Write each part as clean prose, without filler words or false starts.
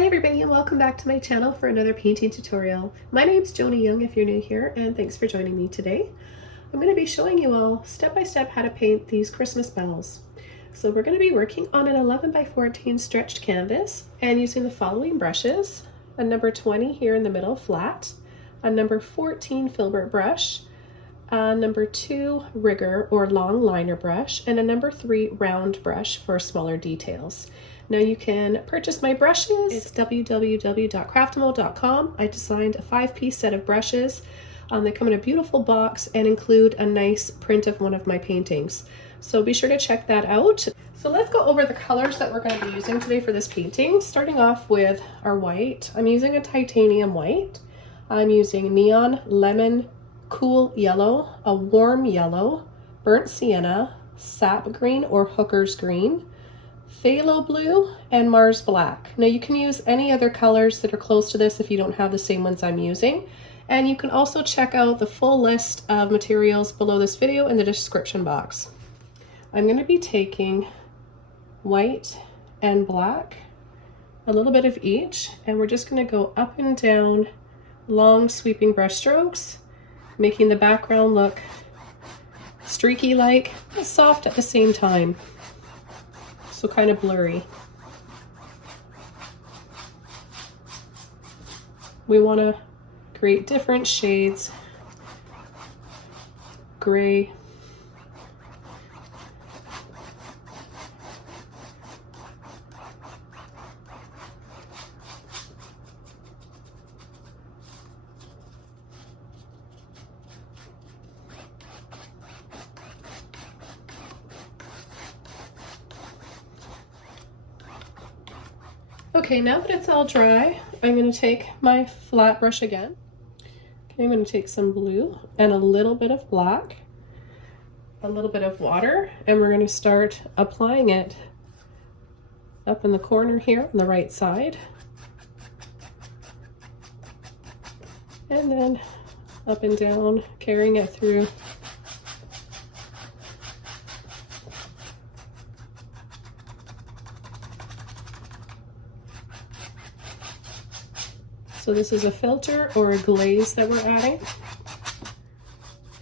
Hi everybody and welcome back to my channel for another painting tutorial. My name's Joni if you're new here, and thanks for joining me today. I'm going to be showing you all step by step how to paint these Christmas bells. So we're going to be working on an 11 by 14 stretched canvas and using the following brushes: a number 20 here in the middle flat, a number 14 filbert brush, a number 2 rigger or long liner brush, and a number 3 round brush for smaller details. Now you can purchase my brushes. It's www.craftimo.com. I designed a 5-piece set of brushes. They come in a beautiful box and include a nice print of one of my paintings. So be sure to check that out. So let's go over the colors that we're going to be using today for this painting. Starting off with our white. I'm using a titanium white. I'm using neon, lemon, cool yellow, a warm yellow, burnt sienna, sap green or hooker's green, phthalo blue, and Mars black. Now you can use any other colors that are close to this if you don't have the same ones I'm using. And you can also check out the full list of materials below this video in the description box. I'm going to be taking white and black, a little bit of each, and we're just going to go up and down long sweeping brush strokes, making the background look streaky like, but soft at the same time. So kind of blurry. We want to create different shades, gray, Okay, now that it's all dry, I'm going to take my flat brush again. Okay, I'm going to take some blue and a little bit of black, a little bit of water, and we're going to start applying it up in the corner here on the right side. And then up and down, carrying it through. So this is a filter or a glaze that we're adding,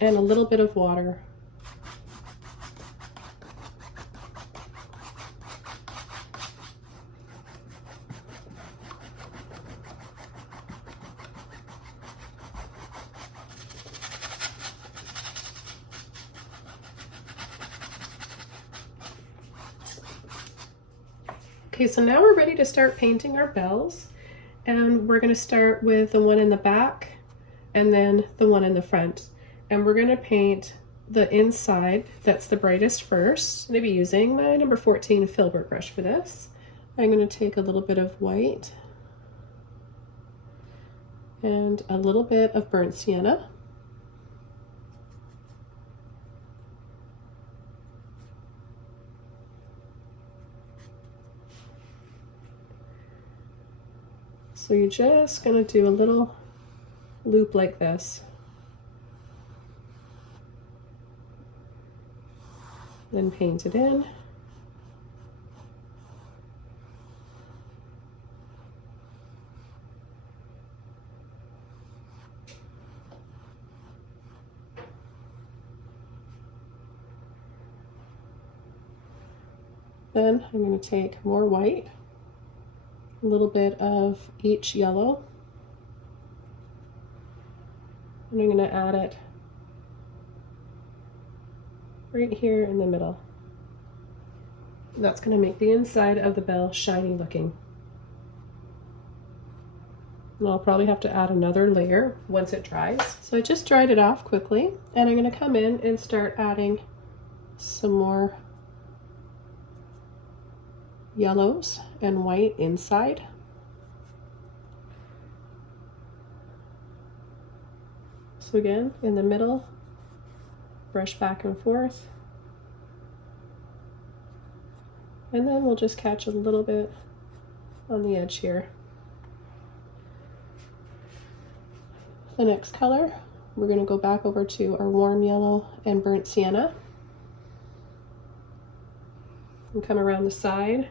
and a little bit of water. Okay, so now we're ready to start painting our bells. And we're going to start with the one in the back and then the one in the front. And we're going to paint the inside that's the brightest first. I'm going to be using my number 14 filbert brush for this. I'm going to take a little bit of white and a little bit of burnt sienna. So you're just going to do a little loop like this. Then paint it in. Then I'm going to take more white, a little bit of each yellow, and I'm going to add it right here in the middle. That's going to make the inside of the bell shiny looking. And I'll probably have to add another layer once it dries. So I just dried it off quickly, and I'm going to come in and start adding some more yellows and white inside. So again, in the middle, brush back and forth. And then we'll just catch a little bit on the edge here. The next color, we're going to go back over to our warm yellow and burnt sienna. And come around the side.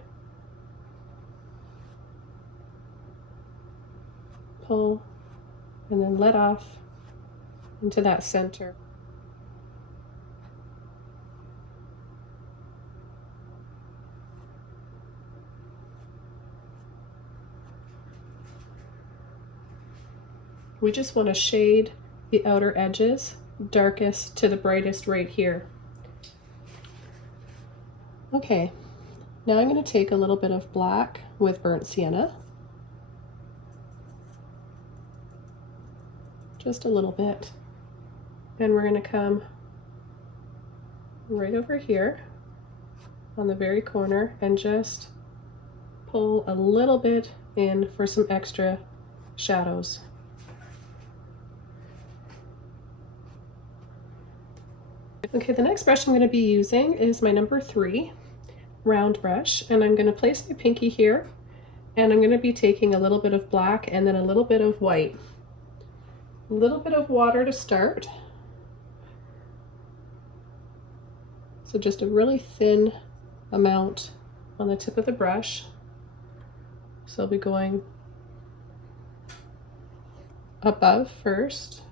pull and then let off into that center. We just want to shade the outer edges, darkest to the brightest right here. Okay, now I'm going to take a little bit of black with burnt sienna. Just a little bit. And we're going to come right over here on the very corner and just pull a little bit in for some extra shadows. Okay, the next brush I'm going to be using is my number 3 round brush, and I'm going to place my pinky here, and I'm going to be taking a little bit of black and then a little bit of white. A little bit of water to start. So just a really thin amount on the tip of the brush. So I'll be going above first.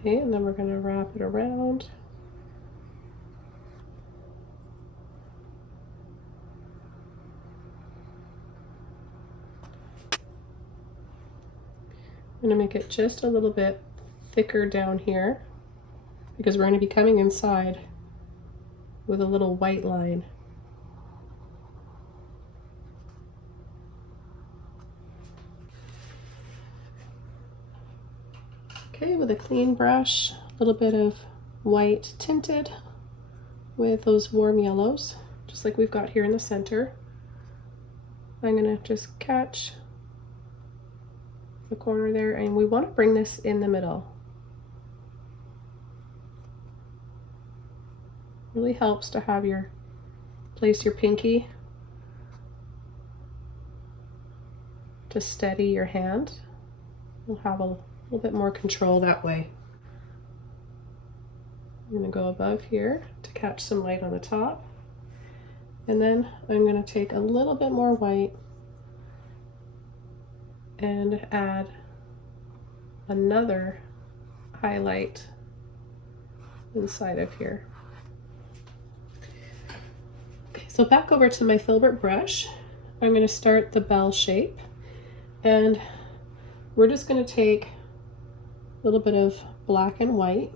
Okay, and then we're going to wrap it around. I'm going to make it just a little bit thicker down here because we're going to be coming inside with a little white line. Okay, with a clean brush, a little bit of white tinted with those warm yellows, just like we've got here in the center. I'm going to just catch the corner there, and we want to bring this in the middle. Really helps to have place your pinky to steady your hand. You'll have a little bit more control that way. I'm going to go above here to catch some light on the top, and then I'm going to take a little bit more white and add another highlight inside of here. Okay, so back over to my filbert brush, I'm going to start the bell shape, and we're just going to take a little bit of black and white,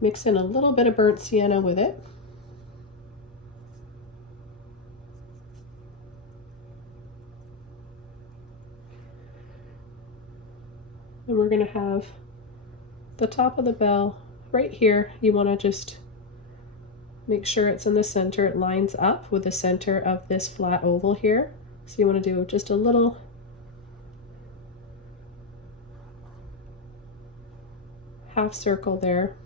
mix in a little bit of burnt sienna with it, and we're going to have the top of the bell right here. You want to just make sure it's in the center. It lines up with the center of this flat oval here. So you want to do just a little half circle there.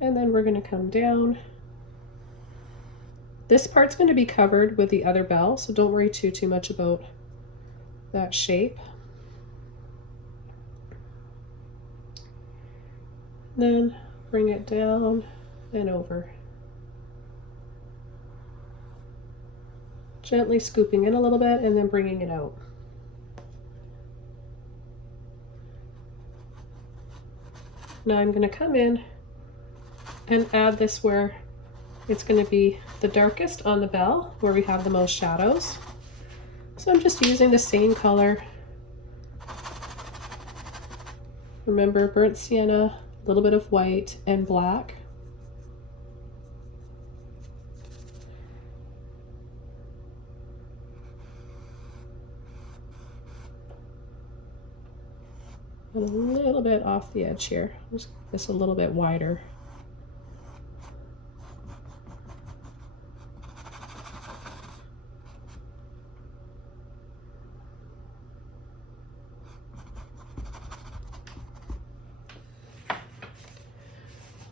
And then we're going to come down. This part's going to be covered with the other bell, so don't worry too much about that shape. Then bring it down and over. Gently scooping in a little bit and then bringing it out. Now I'm going to come in and add this where it's going to be the darkest on the bell, where we have the most shadows. So I'm just using the same color. Remember, burnt sienna, a little bit of white and black. And a little bit off the edge here, just this a little bit wider.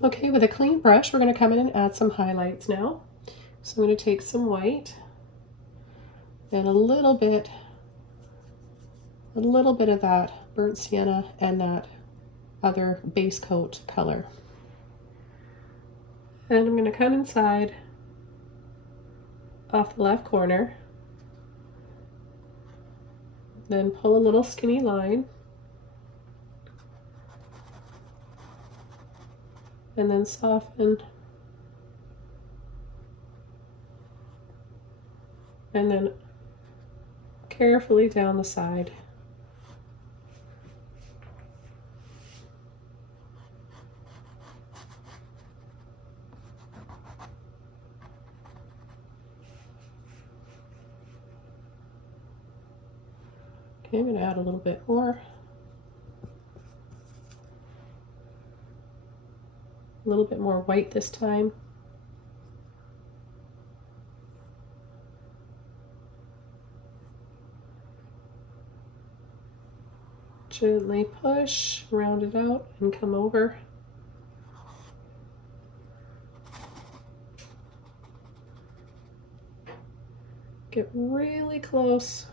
Okay, with a clean brush, we're going to come in and add some highlights now. So I'm going to take some white and a little bit of that burnt sienna and that other base coat color. And I'm going to come inside off the left corner, then pull a little skinny line, and then soften, and then carefully down the side. Okay, I'm going to add a little bit more. A little bit more white this time. Gently push, round it out, and come over. Get really close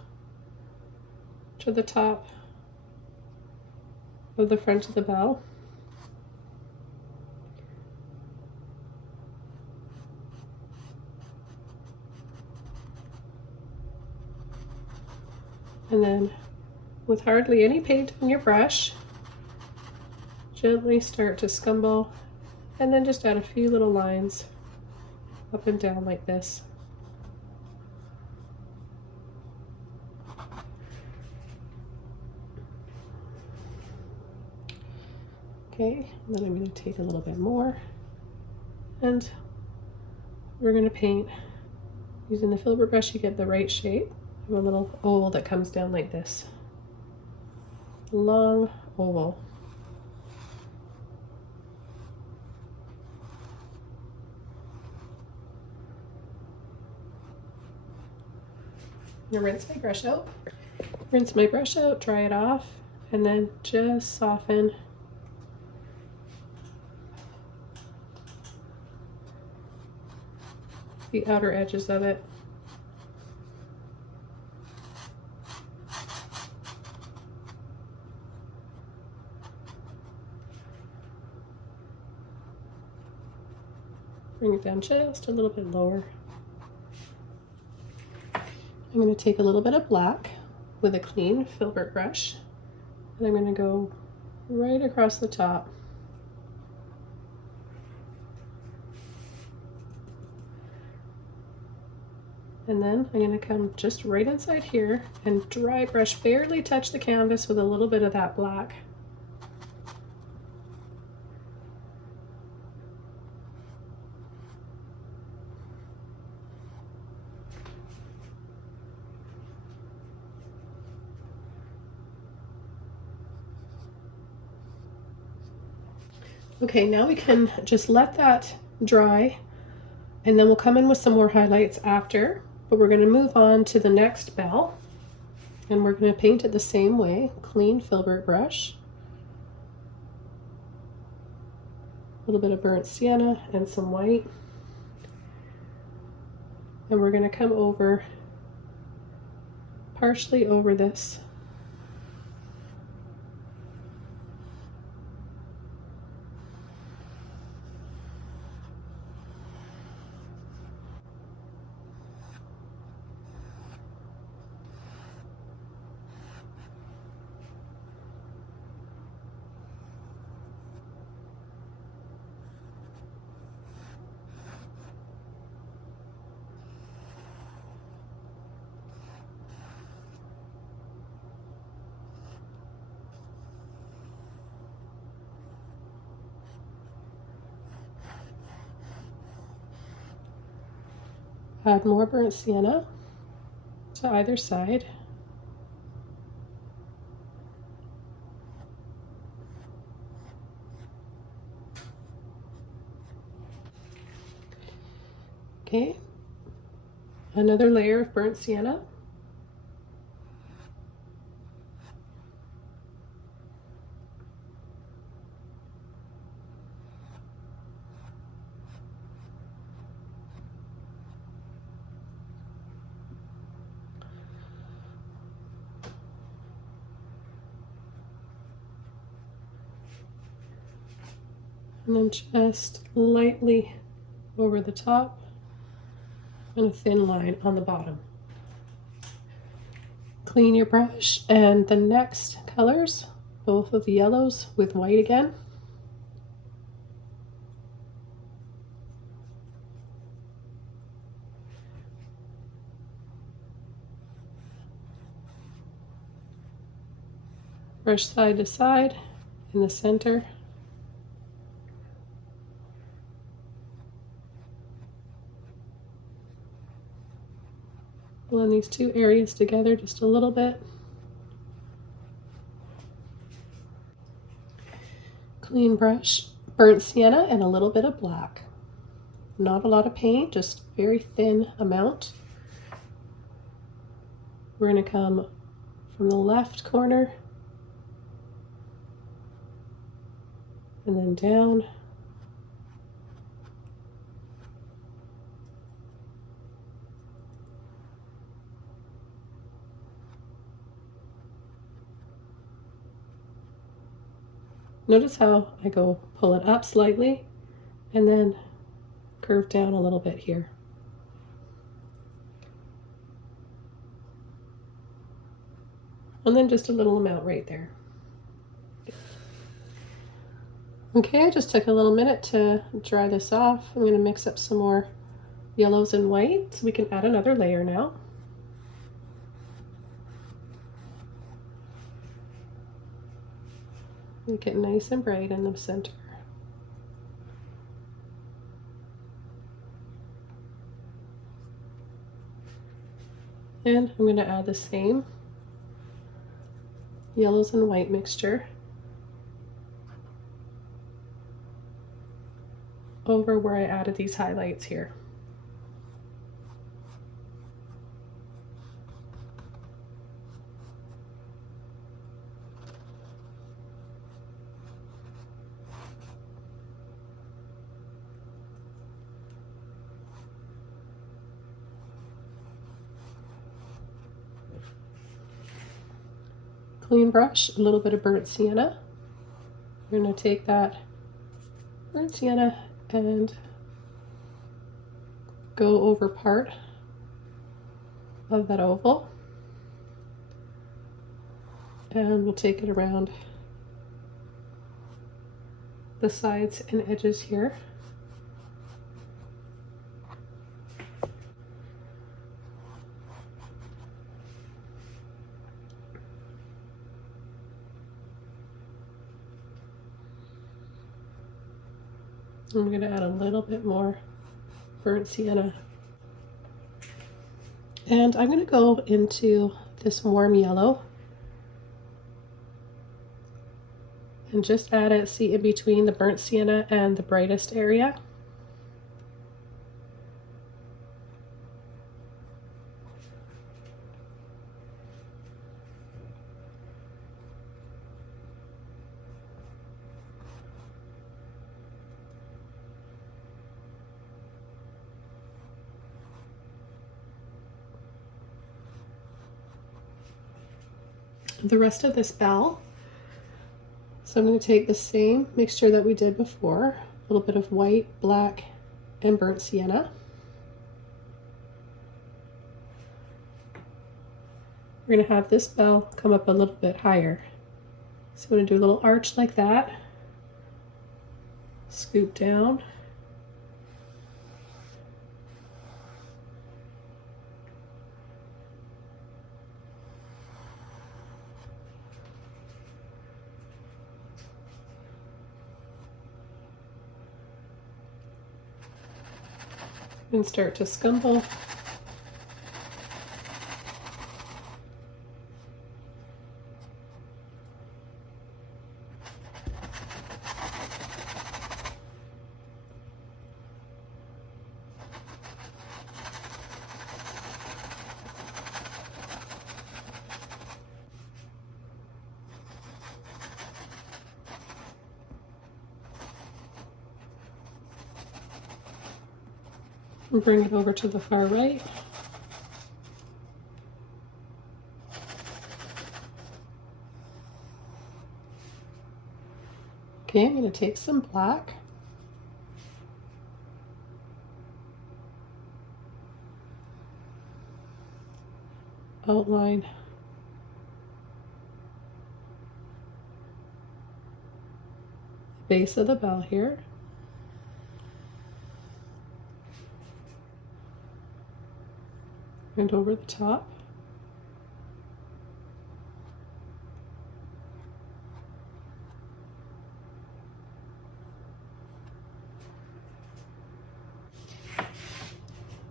to the top of the front of the bell. And then, with hardly any paint on your brush, gently start to scumble, and then just add a few little lines up and down like this. Okay, and then I'm going to take a little bit more, and we're going to paint using the filbert brush. You get the right shape of a little oval that comes down like this. Long oval. I'm going to rinse my brush out. Rinse my brush out, dry it off, and then just soften the outer edges of it. Bring it down just a little bit lower. I'm going to take a little bit of black with a clean filbert brush, and I'm going to go right across the top. And then I'm going to come just right inside here and dry brush, barely touch the canvas with a little bit of that black. Okay, now we can just let that dry, and then we'll come in with some more highlights after, but we're going to move on to the next bell, and we're going to paint it the same way. Clean filbert brush, a little bit of burnt sienna and some white, and we're going to come over, partially over this. Add more burnt sienna to either side. Okay, another layer of burnt sienna. And then just lightly over the top and a thin line on the bottom. Clean your brush and the next colors, both of the yellows with white again. Brush side to side in the center. Blend these two areas together just a little bit. Clean brush, burnt sienna, and a little bit of black. Not a lot of paint, just very thin amount. We're going to come from the left corner and then down. Notice how I go pull it up slightly and then curve down a little bit here. And then just a little amount right there. Okay, I just took a little minute to dry this off. I'm going to mix up some more yellows and whites so we can add another layer now. Make it nice and bright in the center. And I'm going to add the same yellows and white mixture over where I added these highlights here. Clean brush, a little bit of burnt sienna. We're going to take that burnt sienna and go over part of that oval. And we'll take it around the sides and edges here. I'm going to add a little bit more burnt sienna. And I'm going to go into this warm yellow and just add it, see, in between the burnt sienna and the brightest area. The rest of this bell. So I'm going to take the same mixture that we did before, a little bit of white, black, and burnt sienna. We're going to have this bell come up a little bit higher. So I'm going to do a little arch like that, scoop down, and start to scumble. And bring it over to the far right. Okay, I'm going to take some black outline the base of the bell here. And over the top.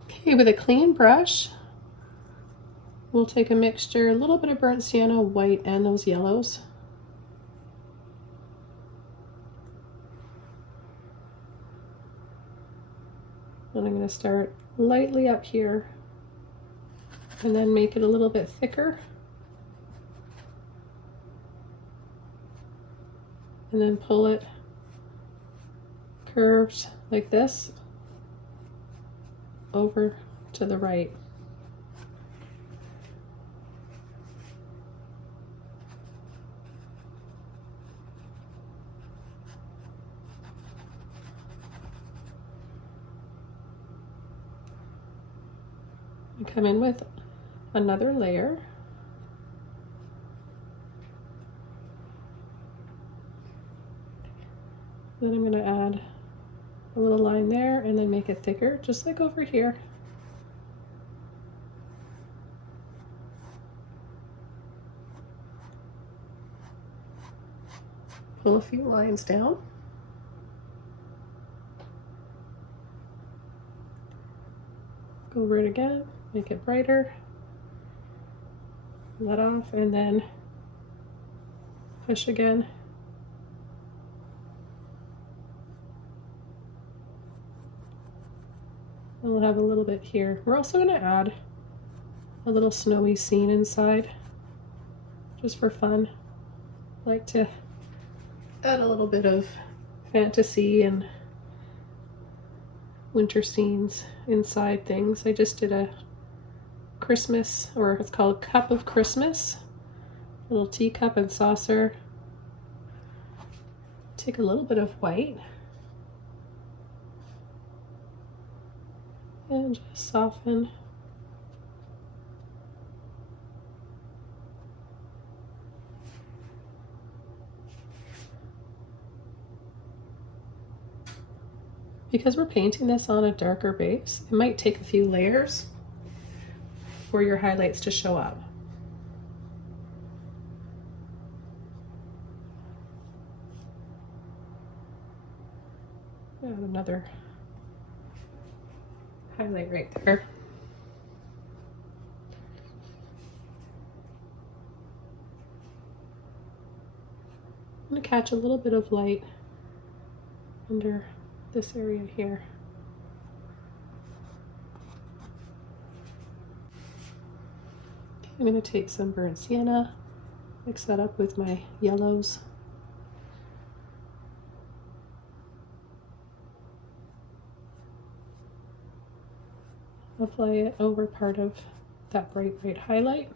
Okay, with a clean brush, we'll take a mixture, a little bit of burnt sienna, white, and those yellows. And I'm going to start lightly up here and then make it a little bit thicker. And then pull it curved like this over to the right. And come in with another layer. Then I'm going to add a little line there and then make it thicker, just like over here. Pull a few lines down. Go over it again, make it brighter. Let off and then push again. And we'll have a little bit here. We're also going to add a little snowy scene inside, just for fun. I like to add a little bit of fantasy and winter scenes inside things. I just did a Christmas, or it's called Cup of Christmas, little teacup and saucer. Take a little bit of white and just soften. Because we're painting this on a darker base, it might take a few layers for your highlights to show up. Add another highlight right there. I'm going to catch a little bit of light under this area here. I'm going to take some burnt sienna, mix that up with my yellows. Apply it over part of that bright highlight.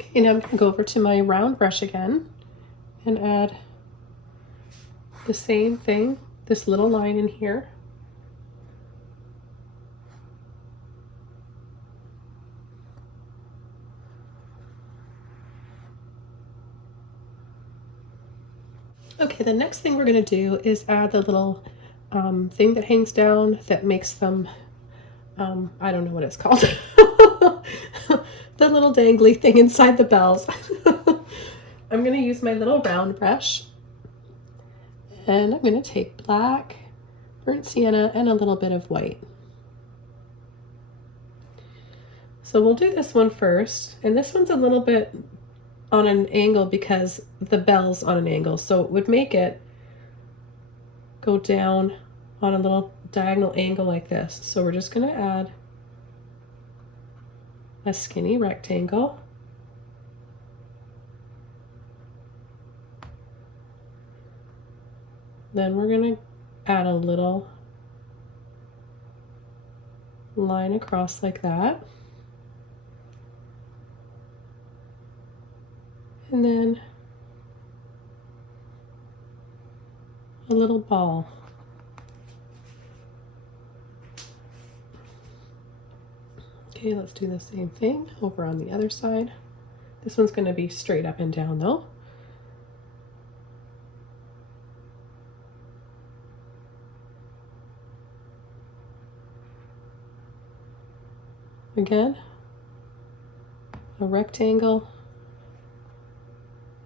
Okay, now I'm going to go over to my round brush again and add the same thing, this little line in here. Okay, the next thing we're going to do is add the little thing that hangs down that makes them, I don't know what it's called, the little dangly thing inside the bells. I'm going to use my little round brush. And I'm going to take black, burnt sienna, and a little bit of white. So we'll do this one first. And this one's a little bit on an angle because the bell's on an angle. So it would make it go down on a little diagonal angle like this. So we're just going to add a skinny rectangle. Then we're going to add a little line across like that. And then a little ball. Okay, let's do the same thing over on the other side. This one's going to be straight up and down though. Again, a rectangle,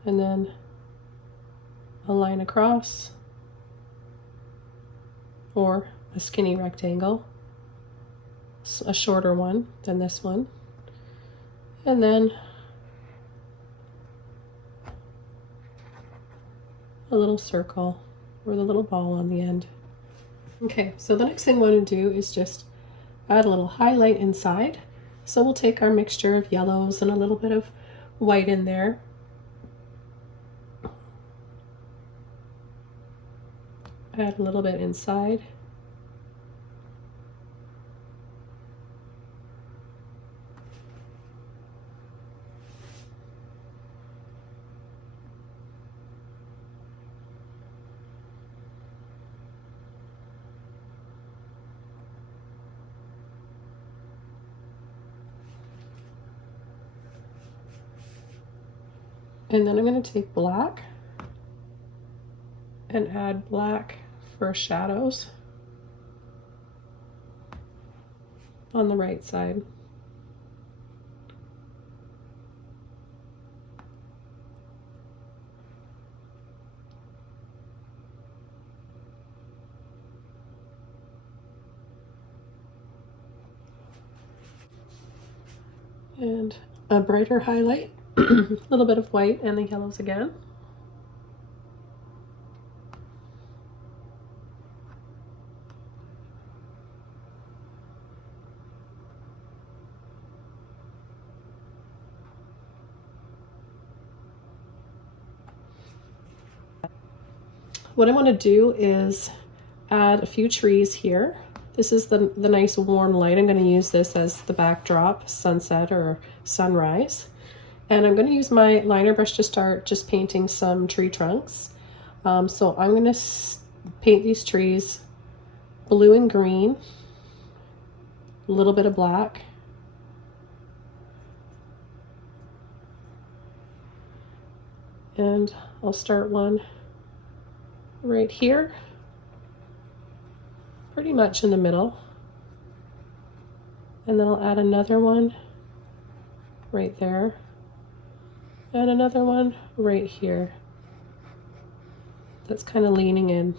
and then a line across, or a skinny rectangle, a shorter one than this one, and then a little circle with a little ball on the end. Okay, so the next thing I want to do is just add a little highlight inside. So we'll take our mixture of yellows and a little bit of white in there. Add a little bit inside. And then I'm going to take black and add black for shadows on the right side. And a brighter highlight, a little bit of white and the yellows again. What I want to do is add a few trees here. This is the nice warm light. I'm going to use this as the backdrop, sunset or sunrise. And I'm going to use my liner brush to start just painting some tree trunks. So I'm going to paint these trees blue and green, a little bit of black. And I'll start one right here, pretty much in the middle. And then I'll add another one right there. And another one right here. That's kind of leaning in.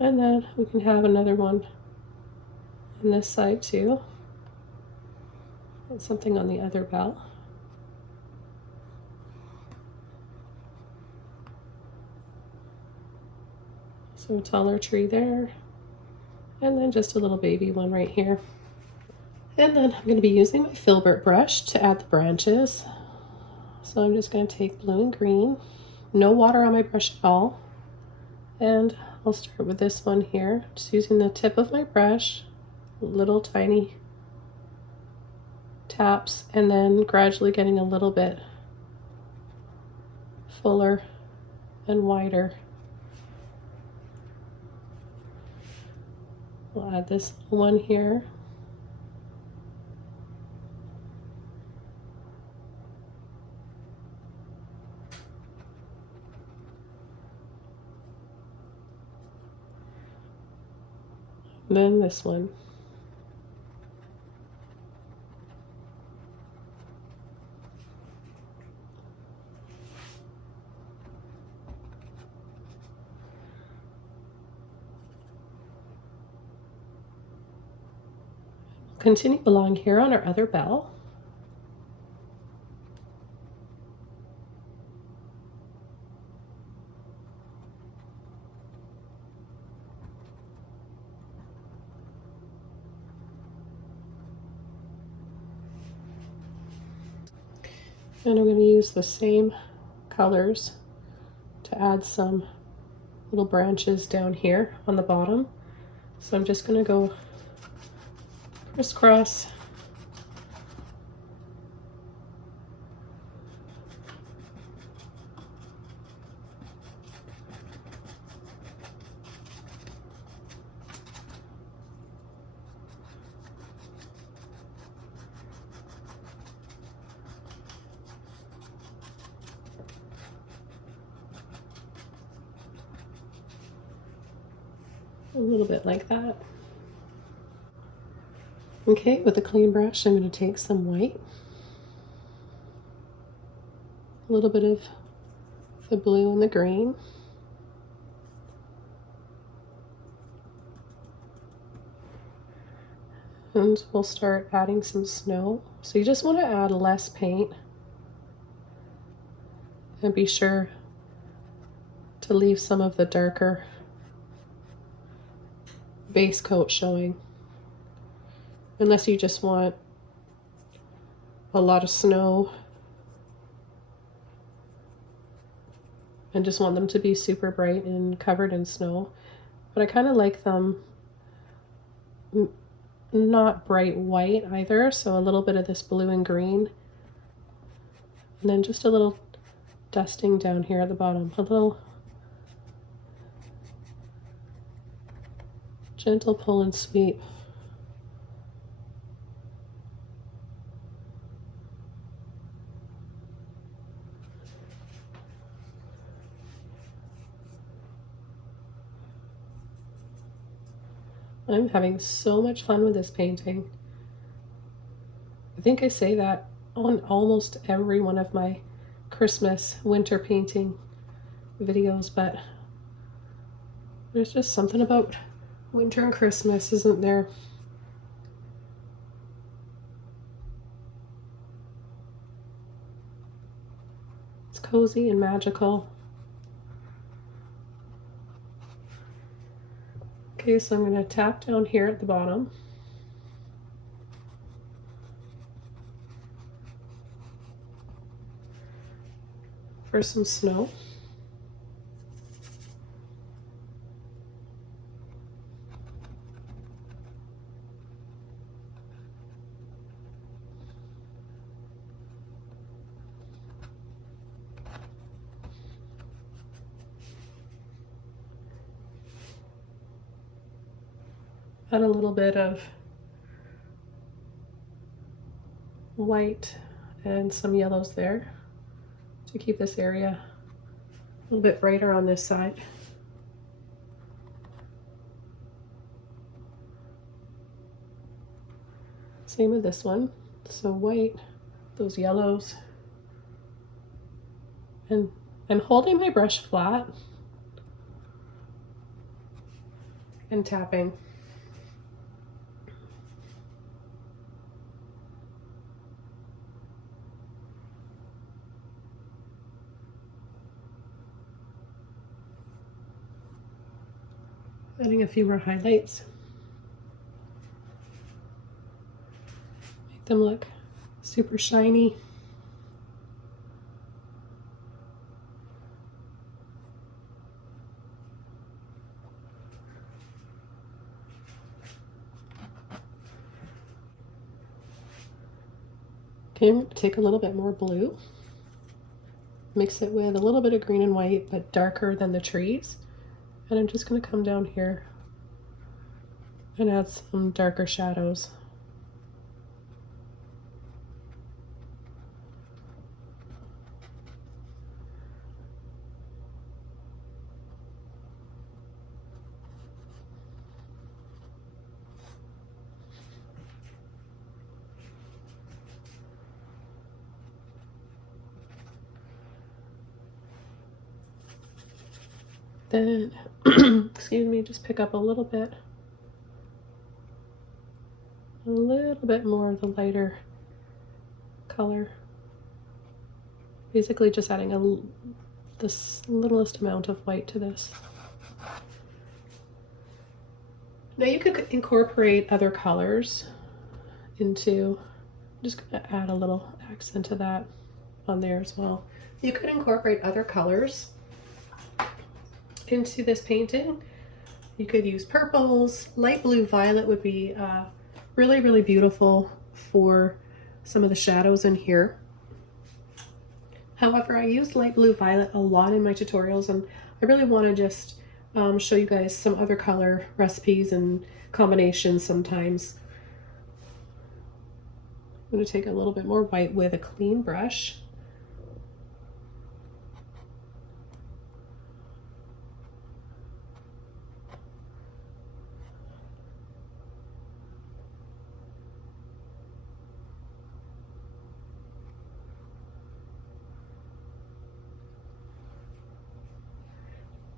And then we can have another one on this side too. And something on the other bell. So a taller tree there. And then just a little baby one right here. And then I'm going to be using my filbert brush to add the branches. So I'm just going to take blue and green. No water on my brush at all. And I'll start with this one here, just using the tip of my brush, little tiny taps, and then gradually getting a little bit fuller and wider. We'll add this one here. Then this one. Continue along here on our other bell. And I'm going to use the same colors to add some little branches down here on the bottom. So I'm just going to go crisscross a little bit like that. Okay, with a clean brush, I'm going to take some white, a little bit of the blue and the green, and we'll start adding some snow. So you just want to add less paint and be sure to leave some of the darker base coat showing, unless you just want a lot of snow and just want them to be super bright and covered in snow. But I kind of like them not bright white either, so a little bit of this blue and green, and then just a little dusting down here at the bottom, a little gentle pull and sweep. I'm having so much fun with this painting. I think I say that on almost every one of my Christmas winter painting videos, but there's just something about winter and Christmas, isn't there? It's cozy and magical. Okay, so I'm going to tap down here at the bottom. For some snow. Add a little bit of white and some yellows there to keep this area a little bit brighter on this side. Same with this one. So white, those yellows. And I'm holding my brush flat and tapping. Adding a few more highlights. Make them look super shiny. Okay, I'm going to take a little bit more blue, mix it with a little bit of green and white, but darker than the trees. And I'm just going to come down here and add some darker shadows. Then, excuse me, just pick up a little bit more of the lighter color. Basically just adding the littlest amount of white to this. Now you could incorporate other colors into, I'm just gonna add a little accent to that. on there as well. You could incorporate other colors into this painting. You could use purples. Light blue violet would be really, really beautiful for some of the shadows in here. However, I use light blue violet a lot in my tutorials, and I really want to just show you guys some other color recipes and combinations sometimes. I'm going to take a little bit more white with a clean brush.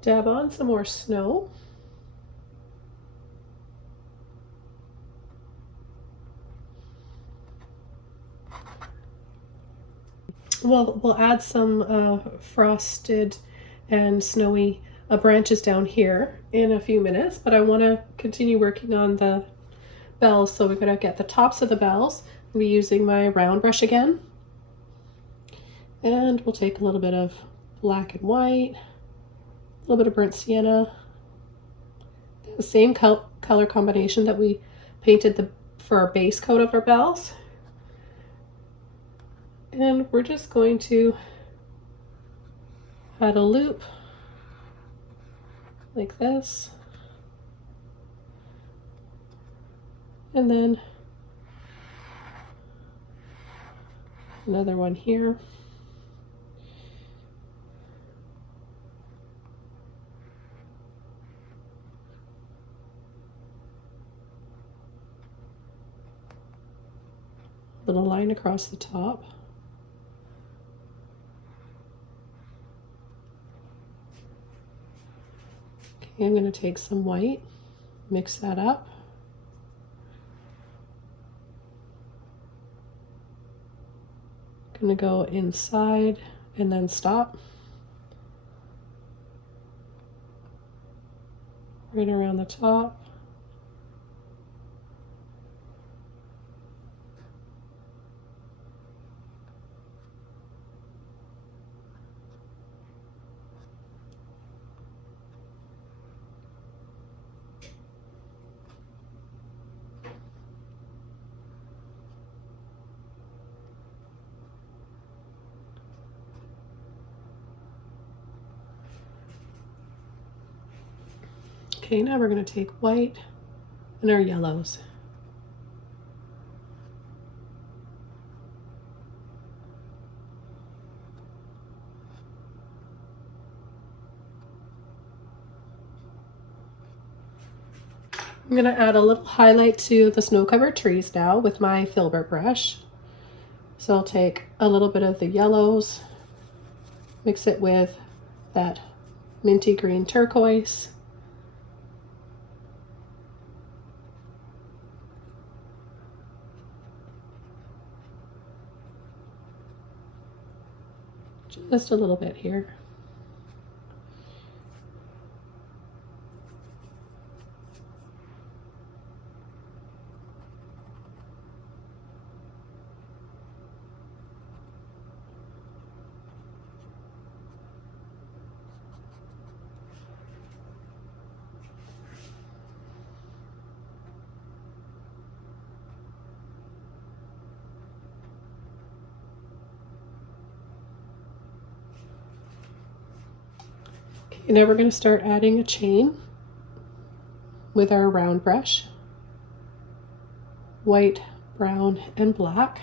Dab on some more snow. We'll add some frosted and snowy branches down here in a few minutes, but I want to continue working on the bells, so we're going to get the tops of the bells. I'll be using my round brush again, and we'll take a little bit of black and white, a little bit of burnt sienna, the same color combination that we painted for our base coat of our bells. And we're just going to add a loop like this, and then another one here. Little line across the top. Okay, I'm going to take some white, mix that up. I'm going to go inside and then stop. Right around the top. Okay, now we're going to take white and our yellows. I'm going to add a little highlight to the snow-covered trees now with my filbert brush. So I'll take a little bit of the yellows, mix it with that minty green turquoise. Just a little bit here. Okay, now we're going to start adding a chain with our round brush. White, brown, and black.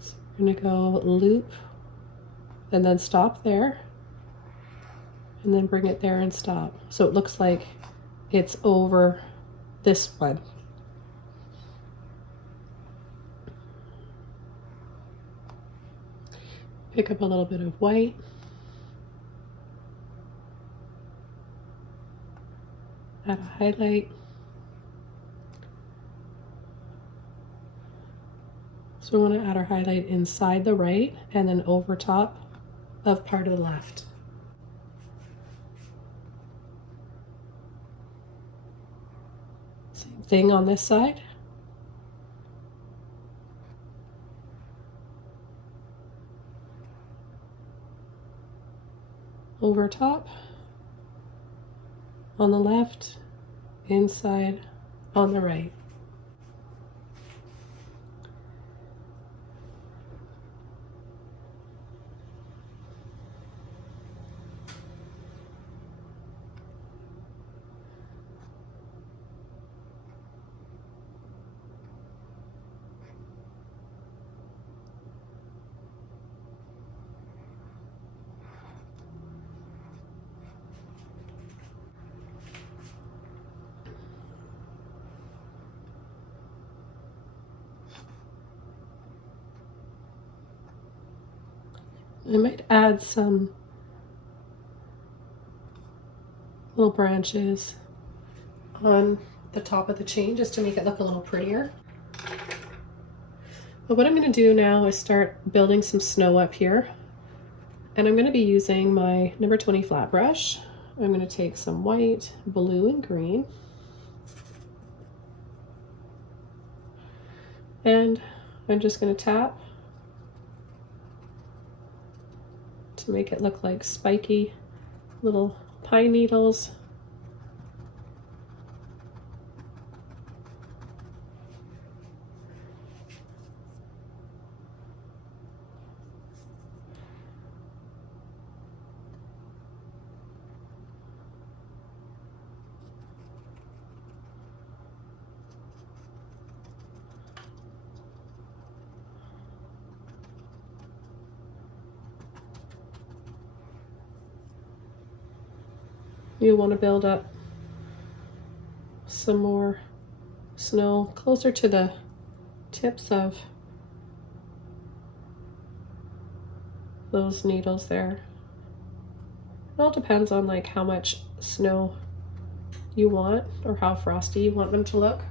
So we're going to go loop and then stop there, and then bring it there and stop. So it looks like it's over this one. Pick up a little bit of white. Add a highlight. So we want to add our highlight inside the right and then over top of part of the left. Same thing on this side. over top, on the left, inside, on the right. I might add some little branches on the top of the chain just to make it look a little prettier. But what I'm going to do now is start building some snow up here. And I'm going to be using my number 20 flat brush. I'm going to take some white, blue, and green. And I'm just going to tap to make it look like spiky little pine needles. You'll want to build up some more snow closer to the tips of those needles there. It all depends on like how much snow you want or how frosty you want them to look.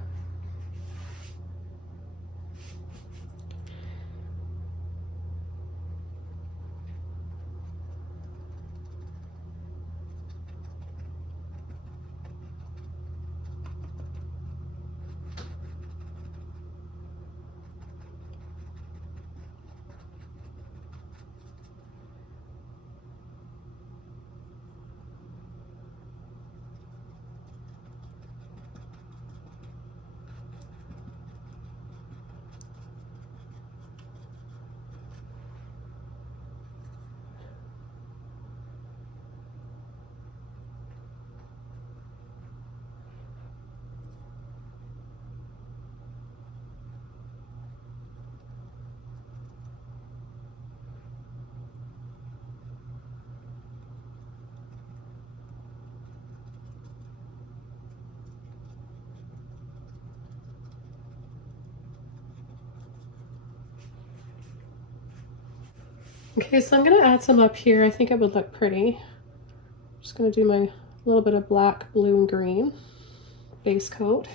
Okay, so I'm going to add some up here. I think it would look pretty. Just going to do my little bit of black, blue, and green base coat.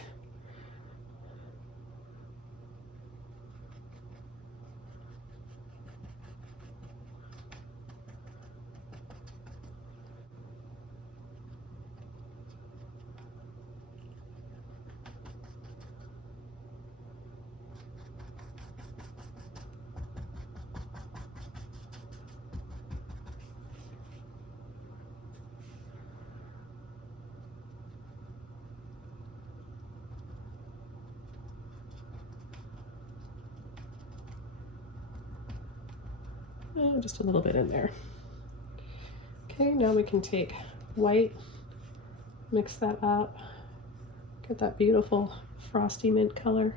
Oh, just a little bit in there. Okay, now we can take white, mix that up, get that beautiful frosty mint color.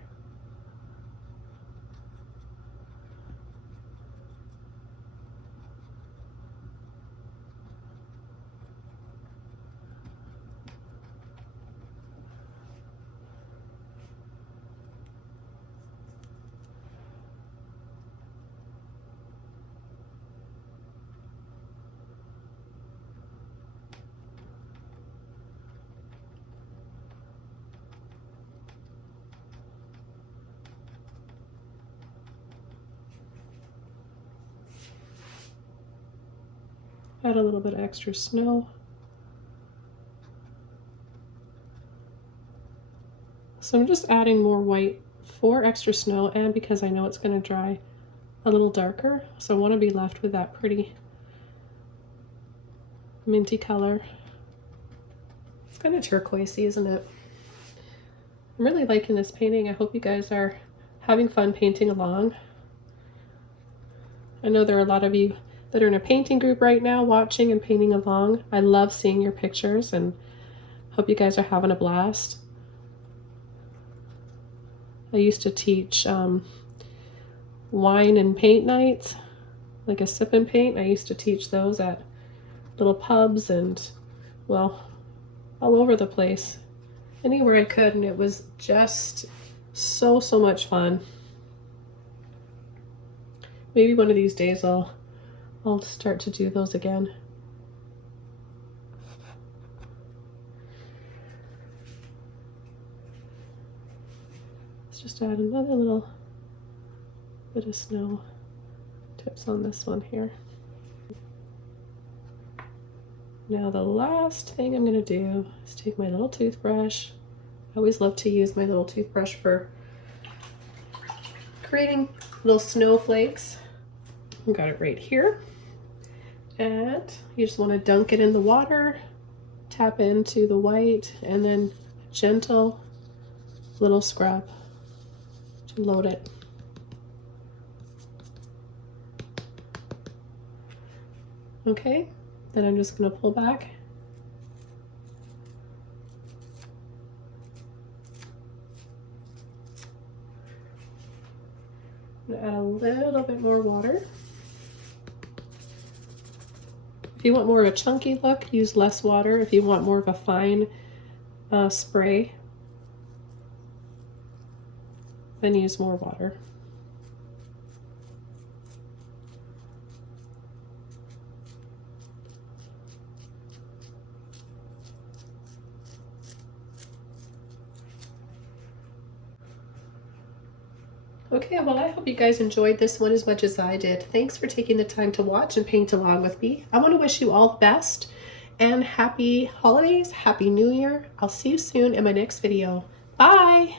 Add a little bit of extra snow. So I'm just adding more white for extra snow and because I know it's going to dry a little darker. So I want to be left with that pretty minty color. It's kind of turquoisey, isn't it? I'm really liking this painting. I hope you guys are having fun painting along. I know there are a lot of you that are in a painting group right now watching and painting along. I love seeing your pictures and hope you guys are having a blast. I used to teach wine and paint nights, like a sip and paint. I used to teach those at little pubs and, well, all over the place, anywhere I could, and it was just so much fun. Maybe one of these days I'll start to do those again. Let's just add another little bit of snow tips on this one here. Now the last thing I'm going to do is take my little toothbrush. I always love to use my little toothbrush for creating little snowflakes. I've got it right here. And you just want to dunk it in the water, tap into the white, and then a gentle little scrub to load it. Okay. Then I'm just going to pull back. I'm going to add a little bit more water. If you want more of a chunky look, use less water. If you want more of a fine spray, then use more water. Okay, well, I hope you guys enjoyed this one as much as I did. Thanks for taking the time to watch and paint along with me. I want to wish you all the best and happy holidays, happy new year. I'll see you soon in my next video. Bye!